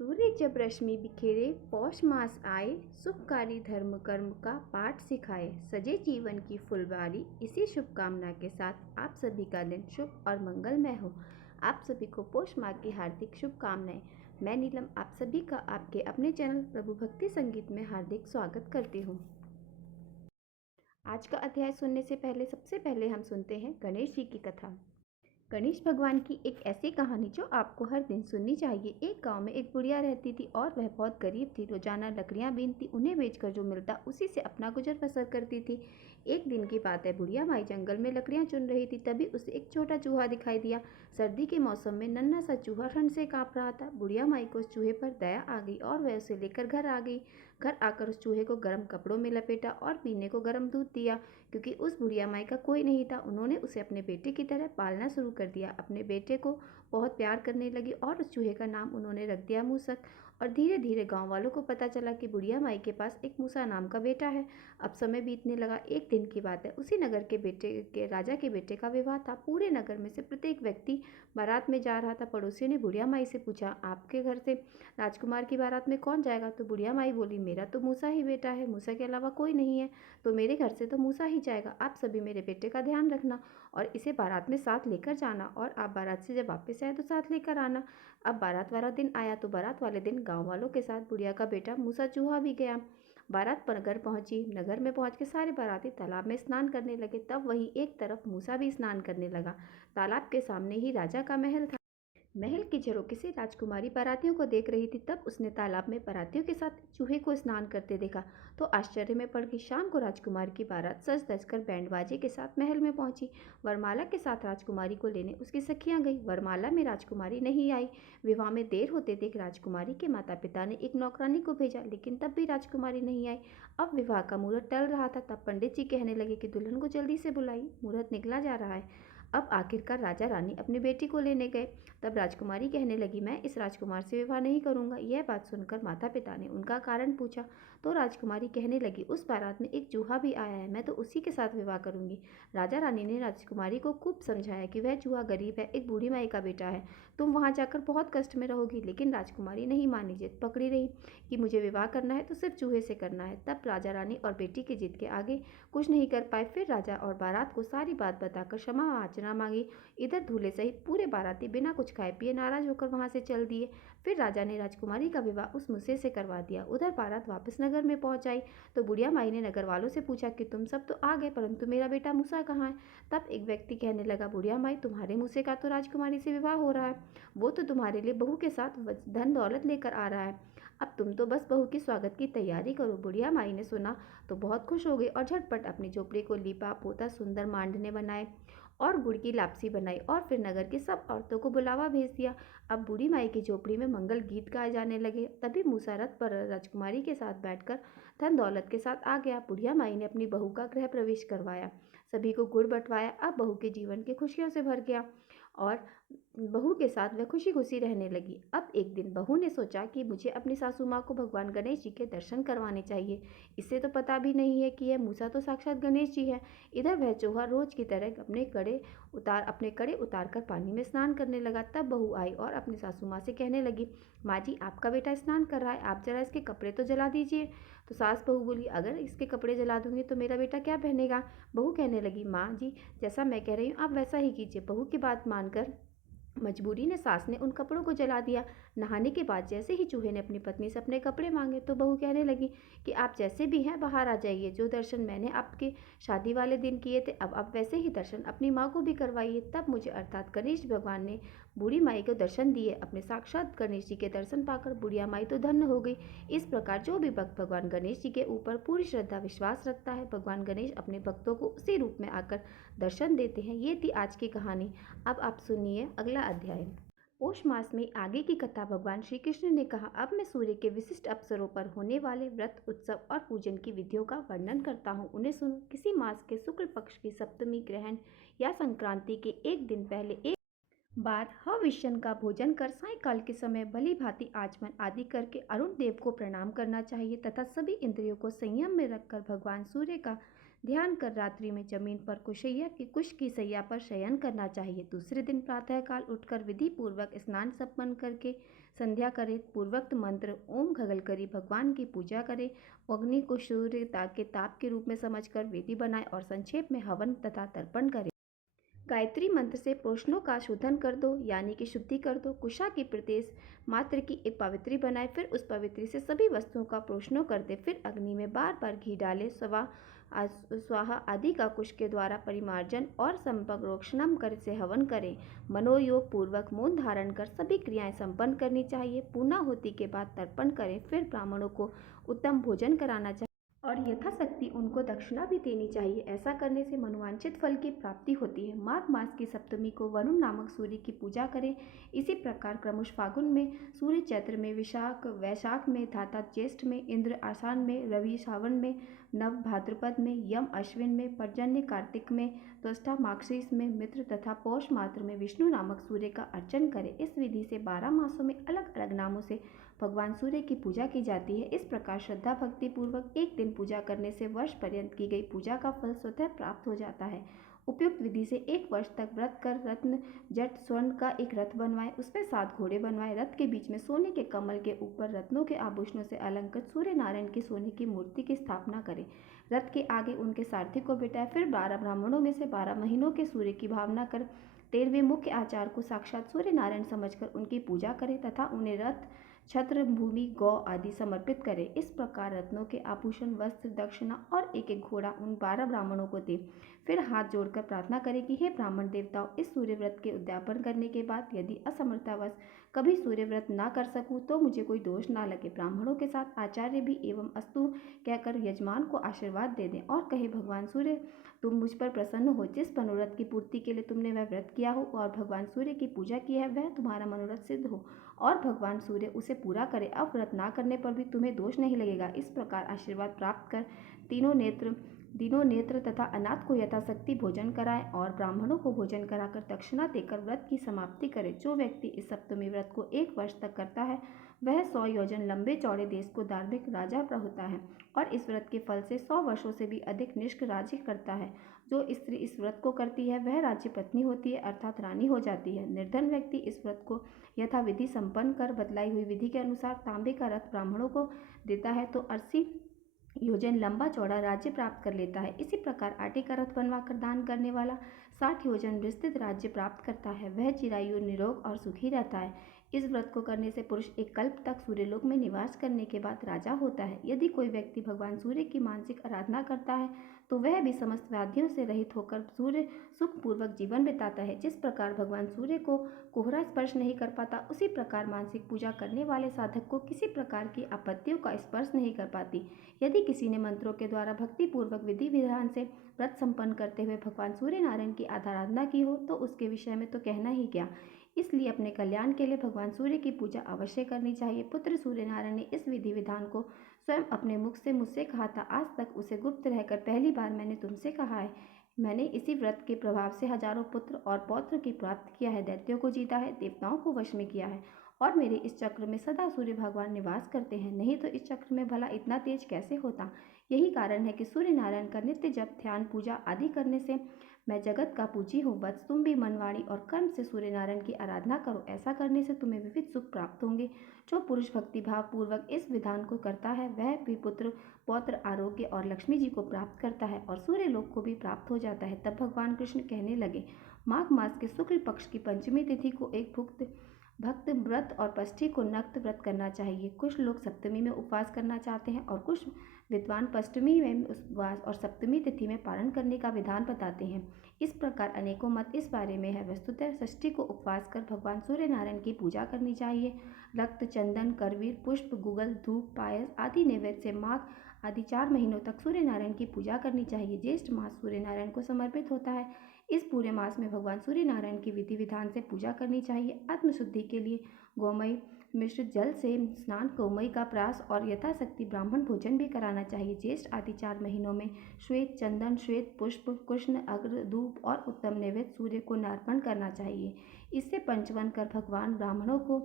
सूर्य जब रश्मि बिखेरे, पौष मास आए, शुभकारी धर्म कर्म का पाठ सिखाए, सजे जीवन की फुलवारी। इसी शुभकामना के साथ आप सभी का दिन शुभ और मंगलमय हो। आप सभी को पौष माह की हार्दिक शुभकामनाएं। मैं नीलम आप सभी का आपके अपने चैनल प्रभु भक्ति संगीत में हार्दिक स्वागत करती हूँ। आज का अध्याय सुनने से पहले सबसे पहले हम सुनते हैं गणेश जी की कथा। गणेश भगवान की एक ऐसी कहानी जो आपको हर दिन सुननी चाहिए। एक गांव में एक बुढ़िया रहती थी और वह बहुत गरीब थी। रोजाना लकड़ियां बीनती, उन्हें बेचकर जो मिलता उसी से अपना गुजर बसर करती थी। एक दिन की बात है, बुढ़िया माई जंगल में लकड़ियां चुन रही थी, तभी उसे एक छोटा चूहा दिखाई दिया। सर्दी के मौसम में नन्हा सा चूहा ठंड से कांप रहा था। बुढ़िया माई को उस चूहे पर दया आ गई और वह उसे लेकर घर आ गई। घर आकर उस चूहे को गर्म कपड़ों में लपेटा और पीने को गर्म दूध दिया। क्योंकि उस बुढ़िया माई का कोई नहीं था, उन्होंने उसे अपने बेटे की तरह पालना शुरू कर दिया। अपने बेटे को बहुत प्यार करने लगी और उस चूहे का नाम उन्होंने रख दिया मूसक। और धीरे धीरे गांव वालों को पता चला कि बुढ़िया माई के पास एक मूसा नाम का बेटा है। अब समय बीतने लगा। एक दिन की बात है, उसी नगर के राजा के बेटे का विवाह था। पूरे नगर में से प्रत्येक व्यक्ति बारात में जा रहा था। पड़ोसियों ने बुढ़िया माई से पूछा, आपके घर से राजकुमार की बारात में कौन जाएगा? तो बुढ़िया माई बोली, मेरा तो मूसा ही बेटा है, मूसा के अलावा कोई नहीं है, तो मेरे घर से तो मूसा ही जाएगा। आप सभी मेरे बेटे का ध्यान रखना और इसे बारात में साथ लेकर जाना, और आप बारात से जब वापस आए तो साथ लेकर आना। अब बारात वाला दिन आया तो बारात वाले दिन गांव वालों के साथ बुढ़िया का बेटा मूसा चूहा भी गया। बारात पर नगर पहुंची। नगर में पहुंच के सारे बाराती तालाब में स्नान करने लगे। तब वहीं एक तरफ मूसा भी स्नान करने लगा। तालाब के सामने ही राजा का महल था। महल की झरोखे से राजकुमारी बारातियों को देख रही थी। तब उसने तालाब में बारातियों के साथ चूहे को स्नान करते देखा तो आश्चर्य में पड़ गई। शाम को राजकुमार की बारात सज धज कर बैंड बाजे के साथ महल में पहुंची। वरमाला के साथ राजकुमारी को लेने उसकी सखियां गई। वरमाला में राजकुमारी नहीं आई। विवाह में देर होते देख राजकुमारी के माता पिता ने एक नौकरानी को भेजा, लेकिन तब भी राजकुमारी नहीं आई। अब विवाह का मुहूर्त टल रहा था। तब पंडित जी कहने लगे कि दुल्हन को जल्दी से बुलाइए, मुहूर्त निकला जा रहा है। अब आखिरकार राजा रानी अपनी बेटी को लेने गए। तब राजकुमारी कहने लगी, मैं इस राजकुमार से विवाह नहीं करूंगा। यह बात सुनकर माता पिता ने उनका कारण पूछा तो राजकुमारी कहने लगी, उस बारात में एक चूहा भी आया है, मैं तो उसी के साथ विवाह करूंगी। राजा रानी ने राजकुमारी को खूब समझाया कि वह चूहा गरीब है, एक बूढ़ी माई का बेटा है, तुम वहां जाकर बहुत कष्ट में रहोगी। लेकिन राजकुमारी नहीं मानी, जिद पकड़ी रही कि मुझे विवाह करना है तो सिर्फ चूहे से करना है। तब राजा रानी और बेटी की जिद के आगे कुछ नहीं कर पाए। फिर राजा और बारात को सारी बात बताकर क्षमा याचना मांगी। इधर दूल्हे सहित पूरे बाराती बिना कुछ खाए पिए नाराज होकर वहां से चल दिए। फिर राजा ने राजकुमारी का विवाह उस मुझसे से करवा दिया। उधर बारात वापस नगर में पहुंच आई तो बुढ़िया माई ने नगर वालों से पूछा कि तुम सब तो आ गए, परंतु मेरा बेटा मूसा कहाँ है? तब एक व्यक्ति कहने लगा, बुढ़िया माई, तुम्हारे मूसे का तो राजकुमारी से विवाह हो रहा है, वो तो तुम्हारे लिए बहू के साथ धन दौलत लेकर आ रहा है। अब तुम तो बस बहू की स्वागत की तैयारी करो। बुढ़िया माई ने सुना तो बहुत खुश हो गई और झटपट अपनी झोपड़ी को लीपा पोता, सुंदर मांडने बनाए और गुड़ की लापसी बनाई और फिर नगर की सब औरतों को बुलावा भेज दिया। अब बूढ़ी माई की झोपड़ी में मंगल गीत गाए जाने लगे। तभी मूसा रथ पर राजकुमारी के साथ बैठकर धन दौलत के साथ आ गया। बुढ़िया माई ने अपनी बहू का गृह प्रवेश करवाया, सभी को गुड़ बंटवाया। अब बहू के जीवन की खुशियों से भर गया और बहू के साथ वह खुशी खुशी रहने लगी। अब एक दिन बहू ने सोचा कि मुझे अपनी सासू माँ को भगवान गणेश जी के दर्शन करवाने चाहिए। इससे तो पता भी नहीं है कि यह मूसा तो साक्षात गणेश जी है। इधर वह चूहा रोज की तरह अपने कड़े उतार कर पानी में स्नान करने लगा। तब बहू आई और अपनी सासू माँ से कहने लगी, माँ जी, आपका बेटा स्नान कर रहा है, आप जरा इसके कपड़े तो जला दीजिए। तो सास बहू बोली, अगर इसके कपड़े जला दूंगी तो मेरा बेटा क्या पहनेगा? बहू कहने लगी, माँ जी, जैसा मैं कह रही हूँ आप वैसा ही कीजिए। बहू की बात मानकर मजबूरी ने सास ने उन कपड़ों को जला दिया। नहाने के बाद जैसे ही चूहे ने अपनी पत्नी से अपने कपड़े मांगे तो बहू कहने लगी कि आप जैसे भी हैं बाहर आ जाइए। जो दर्शन मैंने आपके शादी वाले दिन किए थे, अब आप वैसे ही दर्शन अपनी माँ को भी करवाइए। तब मुझे अर्थात गणेश भगवान ने बूढ़ी माई को दर्शन दिए। अपने साक्षात गणेश जी के दर्शन पाकर बुढ़िया माई तो धन्य हो गई। इस प्रकार जो भी भक्त भगवान गणेश जी के ऊपर पूरी श्रद्धा विश्वास रखता है, भगवान गणेश अपने भक्तों को उसी रूप में आकर दर्शन देते हैं। ये थी आज की कहानी। अब आप सुनिए अगला अध्याय। पौष मास में आगे की कथा। भगवान श्री कृष्ण ने कहा, अब मैं सूर्य के विशिष्ट अवसरों पर होने वाले व्रत, उत्सव और पूजन की विधियों का वर्णन करता हूँ, उन्हें सुनो। किसी मास के शुक्ल पक्ष की सप्तमी, ग्रहण या संक्रांति के एक दिन पहले एक बार हविष्यन का भोजन कर सायंकाल के समय भली भांति आचमन आदि करके अरुण देव को प्रणाम करना चाहिए तथा सभी इंद्रियों को संयम में रखकर भगवान सूर्य का ध्यान कर रात्रि में जमीन पर कुश की सैया पर शयन करना चाहिए। दूसरे दिन प्रातःकाल उठकर विधि पूर्वक स्नान संपन्न करके संध्या करें, पूर्वोक्त मंत्र ओम घगल करी भगवान की पूजा करें, अग्नि को सूर्य के ताप के रूप में समझकर वेदी बनाएं और संक्षेप में हवन तथा तर्पण करें। गायत्री मंत्र से प्रश्नों का शोधन कर दो, यानी कि शुद्धि कर दो। कुशा की प्रदेश मात्र की एक पवित्री बनाए, फिर उस पवित्री से सभी वस्तुओं का प्रोषण कर दे। फिर अग्नि में बार बार घी डाले, स्वाहा आदि का कुश के द्वारा परिमार्जन और संप्रोक्षणम कर से हवन करें। मनोयोग पूर्वक मौन धारण कर सभी क्रियाएं संपन्न करनी चाहिए। पूर्णाहुति के बाद तर्पण करें, फिर ब्राह्मणों को उत्तम भोजन कराना चाहिए और यथाशक्ति उनको दक्षिणा भी देनी चाहिए। ऐसा करने से मनोवांछित फल की प्राप्ति होती है। माघ मास की सप्तमी को वरुण नामक सूर्य की पूजा करें। इसी प्रकार क्रमश फागुन में सूर्य, चैत्र में वैशाख में धाता, ज्येष्ठ में इंद्र, आषाढ़ में रवि, सावन में नव, भाद्रपद में यम, अश्विन में पर्जन्य, कार्तिक में त्वष्टा, मार्गशीर्ष में मित्र तथा पौष मात्र में विष्णु नामक सूर्य का अर्चन करें। इस विधि से 12 मासों में अलग अलग नामों से भगवान सूर्य की पूजा की जाती है। इस प्रकार श्रद्धा भक्ति पूर्वक एक दिन पूजा करने से वर्ष पर्यंत की गई पूजा का फल स्वतः प्राप्त हो जाता है। उपयुक्त विधि से 1 वर्ष तक व्रत कर रत्न जट स्वर्ण का एक रथ बनवाएं, उसमें 7 घोड़े बनवाएं। रथ के बीच में सोने के कमल के ऊपर रत्नों के आभूषणों से अलंकृत सूर्य नारायण की सोने की मूर्ति की स्थापना करें। रथ के आगे उनके सारथी को बिठाएं। फिर 12 ब्राह्मणों में से 12 महीनों के सूर्य की भावना कर 13वें मुख्य आचार्य को साक्षात सूर्य नारायण समझकर उनकी पूजा करें तथा उन्हें रथ, छत्र, भूमि, गौ आदि समर्पित करें। इस प्रकार रत्नों के आभूषण, वस्त्र, दक्षिणा और एक एक घोड़ा उन 12 ब्राह्मणों को दे। फिर हाथ जोड़कर प्रार्थना करें कि हे ब्राह्मण देवताओं, इस सूर्य व्रत के उद्यापन करने के बाद यदि असमर्थतावश कभी सूर्य व्रत ना कर सकूं तो मुझे कोई दोष ना लगे। ब्राह्मणों के साथ आचार्य भी एवं अस्तु कहकर यजमान को आशीर्वाद दे दें और कहे, भगवान सूर्य तुम मुझ पर प्रसन्न हो। जिस मनोरथ की पूर्ति के लिए तुमने वह व्रत किया हो और भगवान सूर्य की पूजा की है, वह तुम्हारा मनोरथ सिद्ध हो और भगवान सूर्य उसे पूरा करे। अब व्रत ना करने पर भी तुम्हें दोष नहीं लगेगा। इस प्रकार आशीर्वाद प्राप्त कर तीनों नेत्र तथा अनाथ को यथाशक्ति भोजन कराएं और ब्राह्मणों को भोजन कराकर दक्षिणा देकर व्रत की समाप्ति करे। जो व्यक्ति इस सप्तमी व्रत को 1 वर्ष तक करता है, वह 100 योजन लंबे चौड़े देश को धार्मिक राजा होता है और इस व्रत के फल से 100 वर्षों से भी अधिक निष्ठ राज्य करता है। जो स्त्री इस व्रत को करती है, वह राज्य पत्नी होती है, अर्थात रानी हो जाती है। निर्धन व्यक्ति इस व्रत को यथा विधि संपन्न कर बतलाई हुई विधि के अनुसार तांबे का रथ ब्राह्मणों को देता है तो 80 योजन लंबा चौड़ा राज्य प्राप्त कर लेता है। इसी प्रकार आटे का रथ बनवाकर दान करने वाला 60 योजन विस्तृत राज्य प्राप्त करता है। वह चिरायु, निरोग और सुखी रहता है। इस व्रत को करने से पुरुष 1 कल्प तक सूर्यलोक में निवास करने के बाद राजा होता है। यदि कोई व्यक्ति भगवान सूर्य की मानसिक आराधना करता है तो वह भी समस्त व्याधियों से रहित होकर सूर्य सुखपूर्वक जीवन बिताता है। जिस प्रकार भगवान सूर्य को कोहरा स्पर्श नहीं कर पाता, उसी प्रकार मानसिक पूजा करने वाले साधक को किसी प्रकार की आपत्तियों का स्पर्श नहीं कर पाती। यदि किसी ने मंत्रों के द्वारा भक्ति पूर्वक विधि विधान से व्रत संपन्न करते हुए भगवान सूर्य नारायण की आराधना की हो तो उसके विषय में तो कहना ही क्या। इसलिए अपने कल्याण के लिए भगवान सूर्य की पूजा अवश्य करनी चाहिए। पुत्र सूर्य नारायण ने इस विधि विधान को स्वयं अपने मुख से मुझसे कहा था। आज तक उसे गुप्त रहकर पहली बार मैंने तुमसे कहा है। मैंने इसी व्रत के प्रभाव से हजारों पुत्र और पौत्र की प्राप्त किया है, दैत्यों को जीता है, देवताओं को वश में किया है और मेरे इस चक्र में सदा सूर्य भगवान निवास करते हैं। नहीं तो इस चक्र में भला इतना तेज कैसे होता। यही कारण है कि सूर्य नारायण का नित्य जप, ध्यान, पूजा आदि करने से मैं जगत का पूजी हूँ। वत्स, तुम भी मन, वाणी और कर्म से सूर्य नारायण की आराधना करो। ऐसा करने से तुम्हें विविध सुख प्राप्त होंगे। जो पुरुष भक्ति भाव पूर्वक इस विधान को करता है, वह भी पुत्र, पौत्र, आरोग्य और लक्ष्मी जी को प्राप्त करता है और सूर्य लोक को भी प्राप्त हो जाता है। तब भगवान कृष्ण कहने लगे, माघ मास के शुक्ल पक्ष की पंचमी तिथि को एक भक्त व्रत और षष्ठी को नक्त व्रत करना चाहिए। कुछ लोग सप्तमी में उपवास करना चाहते हैं और कुछ विद्वान अष्टमी में उपवास और सप्तमी तिथि में पारण करने का विधान बताते हैं। इस प्रकार अनेकों मत इस बारे में है। वस्तुतः षष्ठी को उपवास कर भगवान सूर्य नारायण की पूजा करनी चाहिए। रक्त, चंदन, करवीर, पुष्प, गुगल, धूप, पायस आदि नैवेद्य से माघ आदि 4 महीनों तक सूर्य नारायण की पूजा करनी चाहिए। ज्येष्ठ मास सूर्य नारायण को समर्पित होता है। इस पूरे मास में भगवान सूर्य नारायण की विधि विधान से पूजा करनी चाहिए। आत्मशुद्धि के लिए गोमय मिश्रित जल से स्नान, गौमय का प्रास और यथाशक्ति ब्राह्मण भोजन भी कराना चाहिए। ज्येष्ठ आदि 4 महीनों में श्वेत चंदन, श्वेत पुष्प, कृष्ण अग्र, धूप और उत्तम नैवेद्य सूर्य को अर्पण करना चाहिए। इससे पंचवन कर भगवान ब्राह्मणों को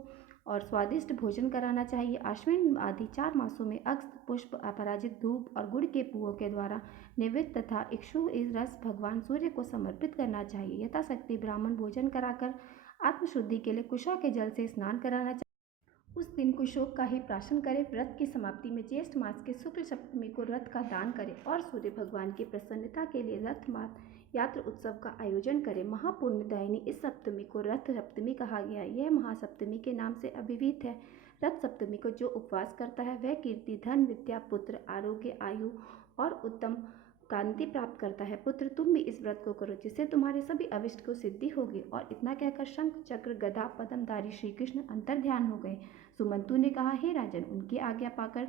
और स्वादिष्ट भोजन कराना चाहिए। आश्विन आदि 4 मासों में अक्ष, पुष्प, अपराजित धूप और गुड़ के पुओं के द्वारा नैवेद्य तथा इक्षु रस भगवान सूर्य को समर्पित करना चाहिए। यथाशक्ति ब्राह्मण भोजन कराकर आत्मशुद्धि के लिए कुशा के जल से स्नान कराना चाहिए उस दिन को शोक का ही प्राशन करे। व्रत की समाप्ति में ज्येष्ठ मास के शुक्ल सप्तमी को रथ का दान करे और सूर्य भगवान की प्रसन्नता के लिए रथ मात यात्रा उत्सव का आयोजन करे। महापुण्यदायिनी इस सप्तमी को रथ सप्तमी कहा गया। यह महासप्तमी के नाम से अभिहित है। रथ सप्तमी को जो उपवास करता है वह कीर्ति, धन, विद्या, पुत्र, आरोग्य, आयु और उत्तम कांति प्राप्त करता है। पुत्र, तुम भी इस व्रत को करो जिससे तुम्हारे सभी अभिष्ट को सिद्धि होगी। और इतना कहकर शंख, चक्र, गदा, पद्मधारी श्री कृष्ण अंतर ध्यान हो गए। सुमंतु ने कहा, हे राजन, उनकी आज्ञा पाकर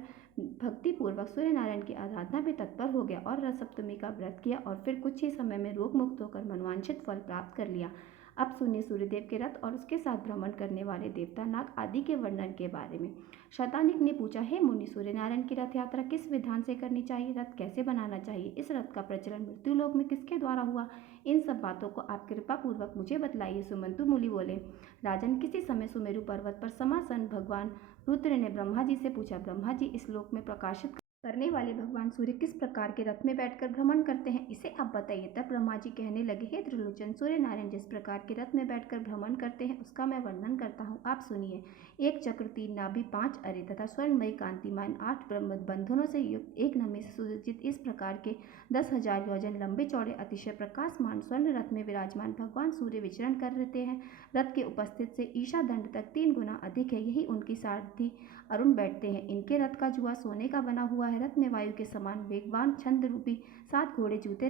भक्तिपूर्वक सूर्य नारायण की आराधना में तत्पर हो गया और रथ सप्तमी का व्रत किया और फिर कुछ ही समय में रोग मुक्त होकर मनवांछित फल प्राप्त कर लिया। अब सुनिए सूर्यदेव के रथ और उसके साथ भ्रमण करने वाले देवता, नाग आदि के वर्णन के बारे में। शतानिक ने पूछा, हे मुनि, सूर्य नारायण की रथ यात्रा किस विधान से करनी चाहिए? रथ कैसे बनाना चाहिए? इस रथ का प्रचलन मृत्युलोक में किसके द्वारा हुआ? इन सब बातों को आप कृपा पूर्वक मुझे बतलाइए। सुमंतु मुनि बोले, राजन, किसी समय सुमेरु पर्वत पर समासन भगवान रुद्र ने ब्रह्मा जी से पूछा, ब्रह्मा जी, इस लोक में प्रकाशित करने वाले भगवान सूर्य किस प्रकार के रथ में बैठकर भ्रमण करते हैं, इसे आप बताइए। तब ब्रह्मा जी कहने लगे, हे त्रिलोचन, सूर्य नारायण जिस प्रकार के रथ में बैठकर भ्रमण करते हैं उसका मैं वर्णन करता हूँ, आप सुनिए। एक चक्र, 3 नाभि, 5 अरे तथा स्वर्णमयी कांतिमान 8 ब्रह्म बंधनों से युक्त, एक नमी से सुसज्जित, इस प्रकार के 10,000 योजन लंबे चौड़े अतिशय प्रकाशमान स्वर्ण रथ में विराजमान भगवान सूर्य विचरण कर रहते हैं। रथ के उपस्थित से ईशा दंड तक 3 गुना अधिक है। यही उनकी सारथी अरुण बैठते हैं। इनके रथ का जुआ सोने का बना हुआ है। रथ में वायु के समान वेगवान छंद रूपी 7 घोड़े जते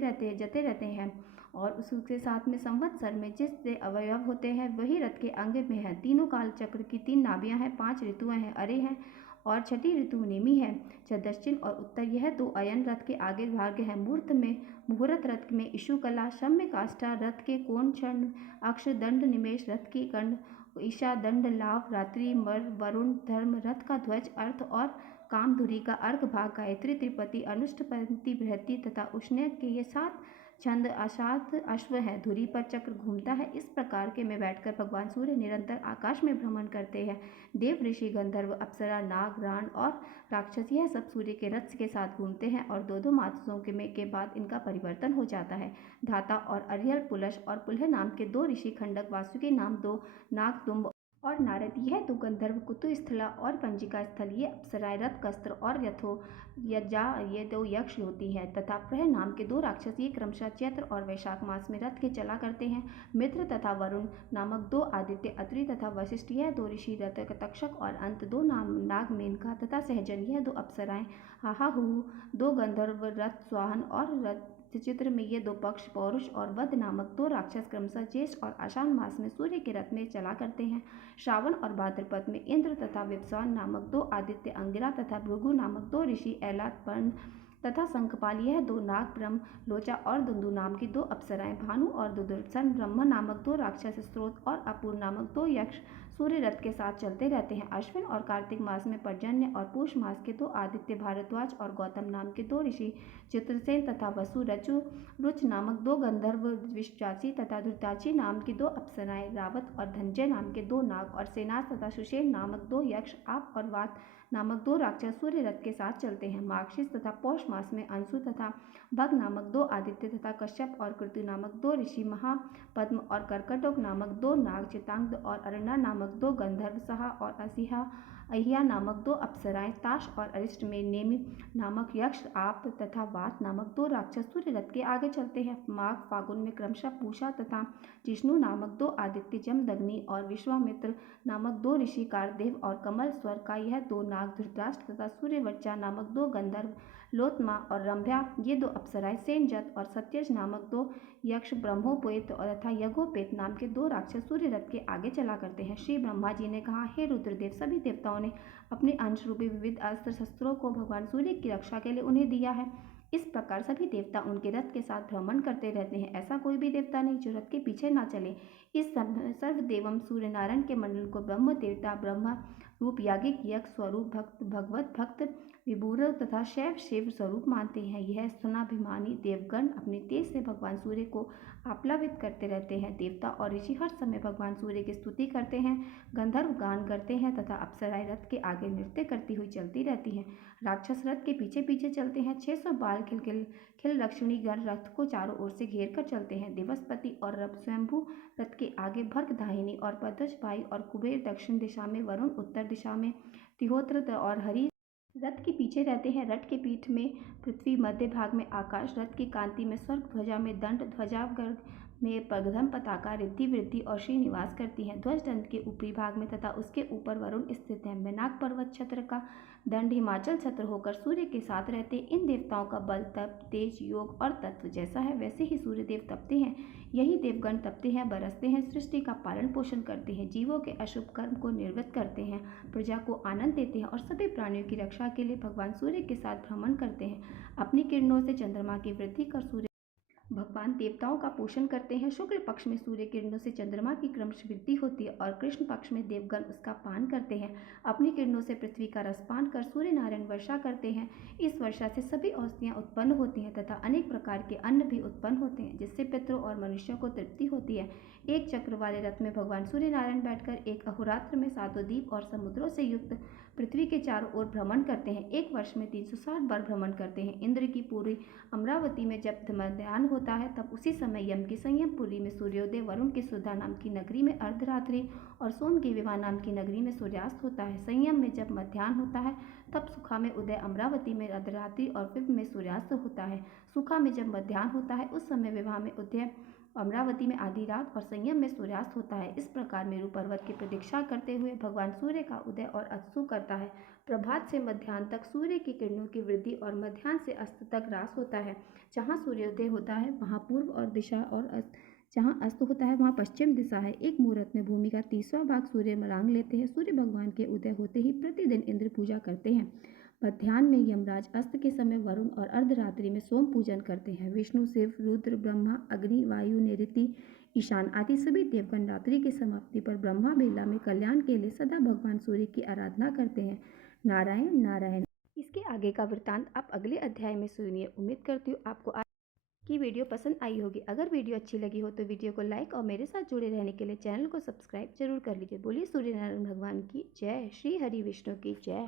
रहते हैं और उसके साथ में संवत्सर में जिससे अवयव होते हैं वही रथ के अंग में है। तीनों काल चक्र की 3 नाभियां हैं, 5 ऋतुएं हैं, अरे हैं और छठी ऋतु नेमी है। दक्षिण और उत्तर यह 2 अयन रथ के आगे भाग है। मूर्त में मुहूर्त रथ में इशु कला, शम्य काष्ठा रथ के कोण, क्षण अक्ष, दंड निमेश रथ की कंड, ईशा दंड लाभ, रात्रि मर, वरुण धर्म रथ का ध्वज, अर्थ और कामधुरी का अर्घ भाग, गायत्री, त्रिपति, अनुष्टपति, बृहति तथा उष्ण्य के ये 7 छंद अशात अश्व है। धुरी पर चक्र घूमता है। इस प्रकार के में बैठकर भगवान सूर्य निरंतर आकाश में भ्रमण करते हैं। देव, ऋषि, गंधर्व, अप्सरा, नाग, राण और राक्षस यह सब सूर्य के रथ के साथ घूमते हैं और 2-2 मासों के बाद इनका परिवर्तन हो जाता है। धाता और अरिहल, पुलश और पुलह नाम के 2 ऋषि, खंडक, वासुकी नाम 2 नाग, तुंब और नारद यह 2 गंधर्व, कुतुस्थला और पंजिका स्थल ये अप्सराएं, रथ, कस्त्र और यथो यजा ये 2 यक्ष होती हैं तथा प्रह नाम के 2 राक्षस ये क्रमशः चैत्र और वैशाख मास में रथ के चला करते हैं। मित्र तथा वरुण नामक 2 आदित्य, अत्रि तथा वशिष्ठ यह 2 ऋषि, रथ तक्षक और अंत 2 नाग, मेनका तथा सहजन यह 2 अप्सराएं, हाहाहू 2 गंधर्व, रथ स्वाहन और रथ चित्र में ये 2 पक्ष, पौरुष और वध नामक 2 राक्षस क्रमशः ज्येष्ठ और आषाढ़ मास में सूर्य के रथ में चला करते हैं। श्रावण और भाद्रपद में इंद्र तथा विप्सवान नामक 2 आदित्य, अंगिरा तथा भृगु नामक 2 ऋषि, ऐलात, पर्ण तथा शंखपाल यह 2 नाग, ब्रह्म लोचा और दुंदु नाम की 2 अप्सराएं, भानु और दुर्दर्शन ब्रह्म नामक 2 राक्षस, स्रोत और अपूर नामक 2 यक्ष सूर्य रथ के साथ चलते रहते हैं। अश्विन और कार्तिक मास में पर्जन्य और पूष मास के 2 आदित्य, भारद्वाज और गौतम नाम के 2 ऋषि, चित्रसेन तथा वसु, रचु रुच नामक 2 गंधर्व, विश्वासी तथा धृताची नाम की 2 अप्सराएं, रावत और धनंजय नाम के 2 नाग और सेनास तथा सुषेण नामक 2 यक्ष, आप और वात नामक 2 राक्षस सूर्य रथ के साथ चलते हैं। मार्गशीर्ष तथा पौष मास में अंशु तथा भग नामक 2 आदित्य तथा कश्यप और कृतु नामक 2 ऋषि, महापद्म और कर्कटोक नामक 2 नाग, चितांग और अरण्या नामक 2 गंधर्व, सहा और अहिया नामक 2 अप्सराएं, ताश और अरिष्ट में नेमि नामक यक्ष, आप तथा वात नामक 2 राक्षस सूर्य रथ के आगे चलते हैं। माघ फागुन में क्रमशः पूषा तथा जिष्णु नामक 2 आदित्य, जमदग्नि और विश्वामित्र नामक 2 ऋषि, कारदेव और कमल स्वर का यह 2 नाग, धृतराष्ट्र तथा सूर्यवर्चा नामक 2 गंधर्व, लोतमा और रंभ्या ये 2 अप्सराएं, सेनजत और सत्यज नामक 2 यक्ष, ब्रह्मोपेत तथा यज्ञोपेत नाम के 2 राक्षस सूर्य रथ के आगे चला करते हैं। श्री ब्रह्मा जी ने कहा, हे रुद्रदेव, सभी देवताओं ने अपने अंश रूपी विविध अस्त्र शस्त्रों को भगवान सूर्य की रक्षा के लिए उन्हें दिया है। इस प्रकार सभी देवता उनके रथ के साथ भ्रमण करते रहते हैं। ऐसा कोई भी देवता नहीं जो रथ के पीछे ना चले। इस सर्वदेवम सूर्य नारायण के मंडल को ब्रह्म देवता, ब्रह्म रूप याज्ञिक, यज्ञ स्वरूप भक्त, भगवत भक्त, विभूर तथा शैव शिव स्वरूप मानते हैं। यह सुनाभिमानी देवगण अपने तेज से भगवान सूर्य को आप्लावित करते रहते हैं। देवता और ऋषि हर समय भगवान सूर्य की स्तुति करते हैं, गंधर्व गान करते हैं तथा अप्सराएं रथ के आगे नृत्य करती हुई चलती रहती हैं। राक्षस रथ के पीछे पीछे चलते हैं। 600 बाल खिल रक्षिणी गण रथ को चारों ओर से घेर कर चलते हैं। दिवसपति और रब स्वयंभू रथ के आगे भर्ग दाहिनी और पद्मज बाई और कुबेर दक्षिण दिशा में, वरुण उत्तर दिशा में, तिहोत्र और हरि रथ के पीछे रहते हैं। रथ के पीठ में पृथ्वी, मध्य भाग में आकाश, रथ की कांति में स्वर्ग, ध्वजा में दंड, ध्वजा गर्भ में पगधम पताका रिद्धि वृद्धि और श्रीनिवास करती है। ध्वज दंड के ऊपरी भाग में तथा उसके ऊपर वरुण स्थित है। मैनाक पर्वत छत्र का दंड हिमाचल छत्र होकर सूर्य के साथ रहते। इन देवताओं का बल, तप, तेज, योग और तत्व जैसा है वैसे ही सूर्य देव तपते हैं। यही देवगण तपते हैं, बरसते हैं, सृष्टि का पालन पोषण करते हैं, जीवों के अशुभ कर्म को निवृत्त करते हैं, प्रजा को आनंद देते हैं और सभी प्राणियों की रक्षा के लिए भगवान सूर्य के साथ भ्रमण करते हैं। अपनी किरणों से चंद्रमा की वृद्धि कर सूर्य भगवान देवताओं का पोषण करते हैं। शुक्ल पक्ष में सूर्य किरणों से चंद्रमा की क्रमश वृद्धि होती है और कृष्ण पक्ष में देवगण उसका पान करते हैं। अपनी किरणों से पृथ्वी का रस पान कर सूर्य नारायण वर्षा करते हैं। इस वर्षा से सभी औषधियाँ उत्पन्न होती हैं तथा अनेक प्रकार के अन्न भी उत्पन्न होते हैं, जिससे पितरों और मनुष्यों को तृप्ति होती है। एक चक्र वाले रथ में भगवान सूर्य नारायण बैठकर एक अहोरात्र में 7 द्वीप और समुद्रों से युक्त पृथ्वी के चारों ओर भ्रमण करते हैं। एक वर्ष में 360 बार भ्रमण करते हैं। इंद्र की पूरी अमरावती में जब मध्याह्न होता है तब उसी समय यम की संयमपुरी में सूर्योदय, वरुण की सुधा नाम की नगरी में अर्धरात्रि और सोम की विवाह नाम की नगरी में सूर्यास्त होता है। संयम में जब मध्याह्न होता है तब सुखा में उदय, अमरावती में अर्धरात्रि और विभ में सूर्यास्त होता है। सुखा में जब मध्याह्न होता है उस समय विवाह में उदय, अमरावती में आधी रात और संयम में सूर्यास्त होता है। इस प्रकार मेरु पर्वत की प्रतीक्षा करते हुए भगवान सूर्य का उदय और अस्तु करता है। प्रभात से मध्याह्न तक सूर्य की किरणों की वृद्धि और मध्याह्न से अस्त तक ह्रास होता है। जहाँ सूर्योदय होता है वहाँ पूर्व और दिशा और जहाँ अस्त होता है वहाँ पश्चिम दिशा है। एक मुहूर्त में भूमि का 30वां भाग सूर्य मांग लेते हैं। सूर्य भगवान के उदय होते ही प्रतिदिन इंद्र पूजा करते हैं। मध्याह्न में यमराज, अस्त के समय वरुण और अर्धरात्रि में सोम पूजन करते हैं। विष्णु, शिव, रुद्र, ब्रह्मा, अग्नि, वायु, निऋति, ईशान आदि सभी देवगण रात्रि की समाप्ति पर ब्रह्मा बेला में कल्याण के लिए सदा भगवान सूर्य की आराधना करते हैं। नारायण नारायण। इसके आगे का वृत्तांत आप अगले अध्याय में सुनिए। उम्मीद करती हूँ आपको आज की वीडियो पसंद आई होगी। अगर वीडियो अच्छी लगी हो तो वीडियो को लाइक और मेरे साथ जुड़े रहने के लिए चैनल को सब्सक्राइब जरूर कर लीजिए। बोलिए सूर्य नारायण भगवान की जय। श्री हरि विष्णु की जय।